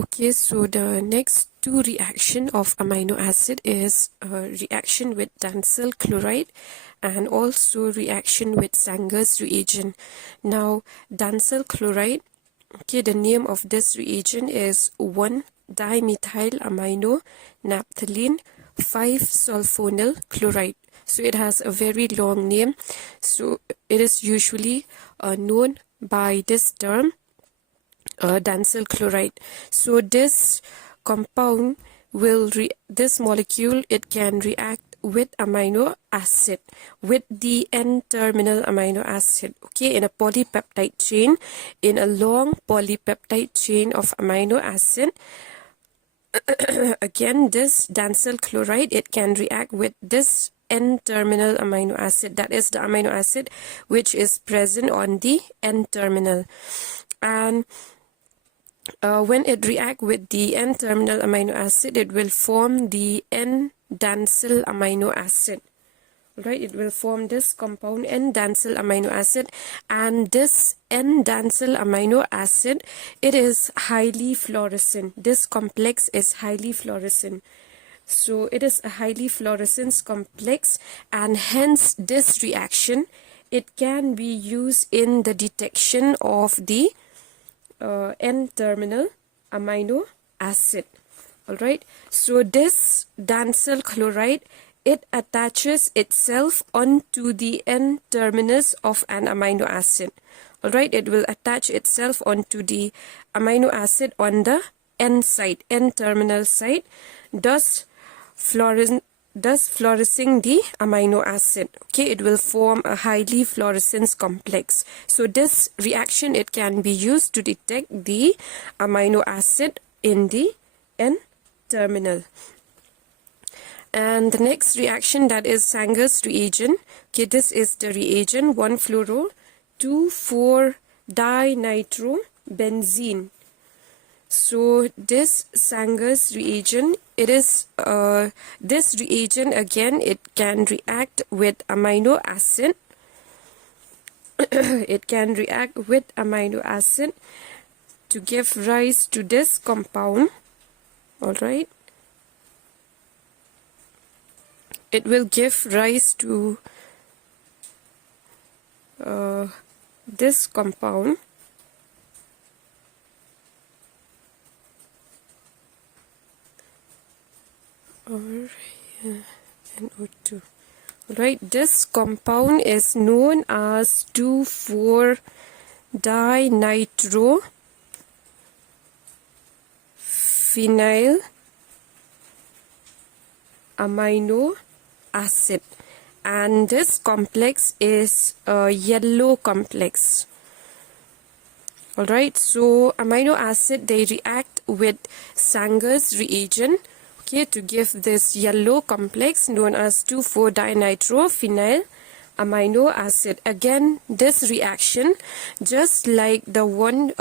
Okay, so the next two reaction of amino acid is reaction with dancyl chloride and also reaction with Sanger's reagent. Now, dancyl chloride, okay, the name of this reagent is 1-dimethyl amino naphthalene 5-sulfonyl chloride. So it has a very long name. So it is usually known by this term, dancyl chloride. So this compound this molecule, it can react with amino acid, with the N-terminal amino acid, okay, in a polypeptide chain, in a long polypeptide chain of amino acid. Again, this dancyl chloride, it can react with this N-terminal amino acid, that is the amino acid which is present on the N-terminal. And when it reacts with the N-terminal amino acid, it will form the N-dancyl amino acid. Right, it will form this compound N-dancyl amino acid, and this N-dancyl amino acid, it is highly fluorescent. This complex is highly fluorescent. So it is a highly fluorescent complex, and hence this reaction, it can be used in the detection of the N-terminal amino acid. Alright, so this dancyl chloride, it attaches itself onto the N-terminus of an amino acid. Alright, it will attach itself onto the amino acid on the N side, N-terminal side, thus fluorescing the amino acid. Okay, it will form a highly fluorescent complex. So this reaction, it can be used to detect the amino acid in the N-terminal. And the next reaction, that is Sanger's reagent. Okay, this is the reagent 1-fluoro 2,4-dinitrobenzene. So this Sanger's reagent, it is this reagent, again, it can react with amino acid. It can react with amino acid to give rise to this compound. All right, it will give rise to this compound. NO2. Right, this compound is known as 2,4-dinitrophenyl amino acid, and this complex is a yellow complex. Alright, so amino acid, they react with Sanger's reagent, okay, to give this yellow complex known as 2,4-dinitrophenyl amino acid. Again, this reaction, just like the one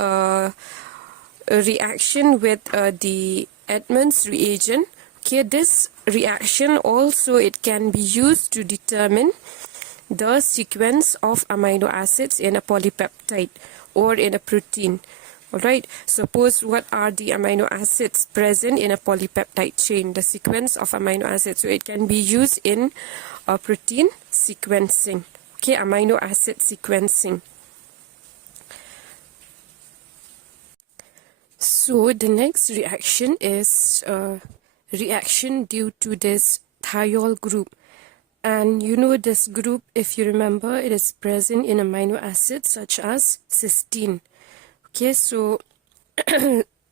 reaction with the Edmonds reagent, okay, this reaction also, it can be used to determine the sequence of amino acids in a polypeptide or in a protein. Alright, suppose what are the amino acids present in a polypeptide chain, the sequence of amino acids. So it can be used in a protein sequencing, okay, amino acid sequencing. So the next reaction is reaction due to this thiol group. And you know this group, if you remember, it is present in amino acids such as cysteine. Okay, so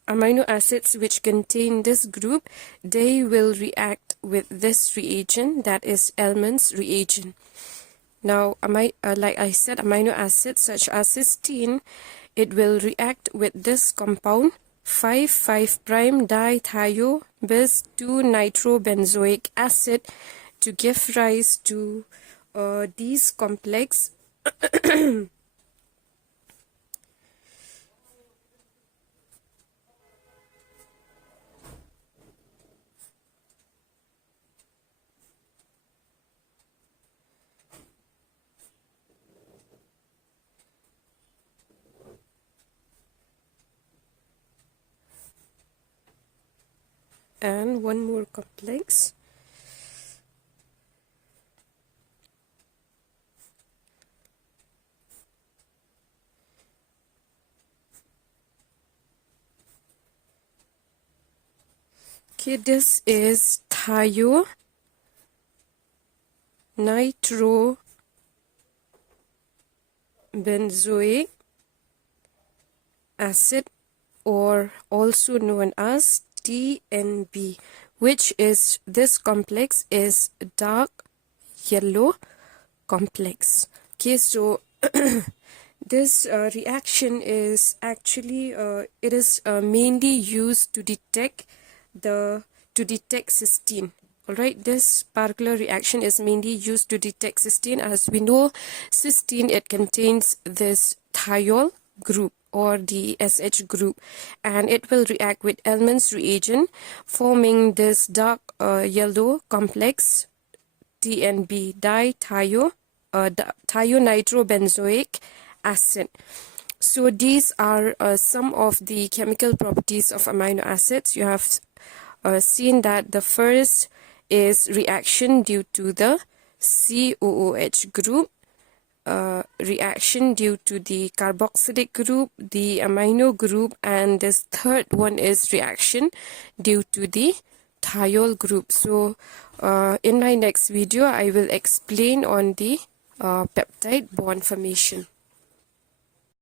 amino acids which contain this group, they will react with this reagent, that is Edmonds reagent. Now, like I said, amino acids such as cysteine, it will react with this compound 5,5-dithiobis-2-nitrobenzoic acid to give rise to these complex and one more complex. Okay, this is thionitrobenzoic acid, or also known as TNB, which is this complex is dark yellow complex. Okay, so this reaction is actually it is mainly used to detect cysteine. All right, this particular reaction is mainly used to detect cysteine. As we know, cysteine, it contains this thiol group or the SH group, and it will react with Elman's reagent, forming this dark yellow complex TNB, thionitrobenzoic acid. So these are some of the chemical properties of amino acids. You have seen that the first is reaction due to the COOH group, reaction due to the carboxylic group, the amino group, and this third one is reaction due to the thiol group. So in my next video, I will explain on the peptide bond formation.